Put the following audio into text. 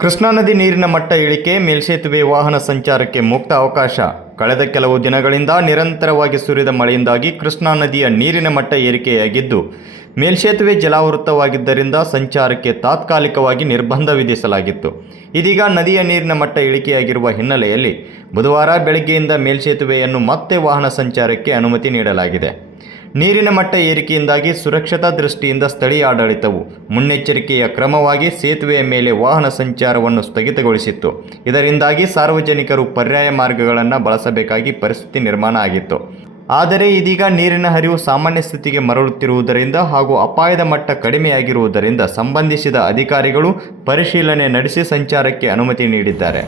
ಕೃಷ್ಣಾ ನದಿ ನೀರಿನ ಮಟ್ಟ ಇಳಿಕೆ, ಮೇಲ್ಸೇತುವೆ ವಾಹನ ಸಂಚಾರಕ್ಕೆ ಮುಕ್ತ ಅವಕಾಶ. ಕಳೆದ ಕೆಲವು ದಿನಗಳಿಂದ ನಿರಂತರವಾಗಿ ಸುರಿದ ಮಳೆಯಿಂದಾಗಿ ಕೃಷ್ಣಾ ನದಿಯ ನೀರಿನ ಮಟ್ಟ ಏರಿಕೆಯಾಗಿದ್ದು, ಮೇಲ್ಸೇತುವೆ ಜಲಾವೃತವಾಗಿದ್ದರಿಂದ ಸಂಚಾರಕ್ಕೆ ತಾತ್ಕಾಲಿಕವಾಗಿ ನಿರ್ಬಂಧ ವಿಧಿಸಲಾಗಿತ್ತು. ಇದೀಗ ನದಿಯ ನೀರಿನ ಮಟ್ಟ ಇಳಿಕೆಯಾಗಿರುವ ಹಿನ್ನೆಲೆಯಲ್ಲಿ ಬುಧವಾರ ಬೆಳಗ್ಗೆಯಿಂದ ಮೇಲ್ಸೇತುವೆಯನ್ನು ಮತ್ತೆ ವಾಹನ ಸಂಚಾರಕ್ಕೆ ಅನುಮತಿ ನೀಡಲಾಗಿದೆ. ನೀರಿನ ಮಟ್ಟ ಏರಿಕೆಯಿಂದಾಗಿ ಸುರಕ್ಷತಾ ದೃಷ್ಟಿಯಿಂದ ಸ್ಥಳೀಯ ಆಡಳಿತವು ಮುನ್ನೆಚ್ಚರಿಕೆಯ ಕ್ರಮವಾಗಿ ಸೇತುವೆಯ ಮೇಲೆ ವಾಹನ ಸಂಚಾರವನ್ನು ಸ್ಥಗಿತಗೊಳಿಸಿತ್ತು. ಇದರಿಂದಾಗಿ ಸಾರ್ವಜನಿಕರು ಪರ್ಯಾಯ ಮಾರ್ಗಗಳನ್ನು ಬಳಸಬೇಕಾಗಿ ಪರಿಸ್ಥಿತಿ ನಿರ್ಮಾಣ ಆಗಿತ್ತು. ಆದರೆ ಇದೀಗ ನೀರಿನ ಹರಿವು ಸಾಮಾನ್ಯ ಸ್ಥಿತಿಗೆ ಮರಳುತ್ತಿರುವುದರಿಂದ ಹಾಗೂ ಅಪಾಯದ ಮಟ್ಟ ಕಡಿಮೆಯಾಗಿರುವುದರಿಂದ ಸಂಬಂಧಿಸಿದ ಅಧಿಕಾರಿಗಳು ಪರಿಶೀಲನೆ ನಡೆಸಿ ಸಂಚಾರಕ್ಕೆ ಅನುಮತಿ ನೀಡಿದ್ದಾರೆ.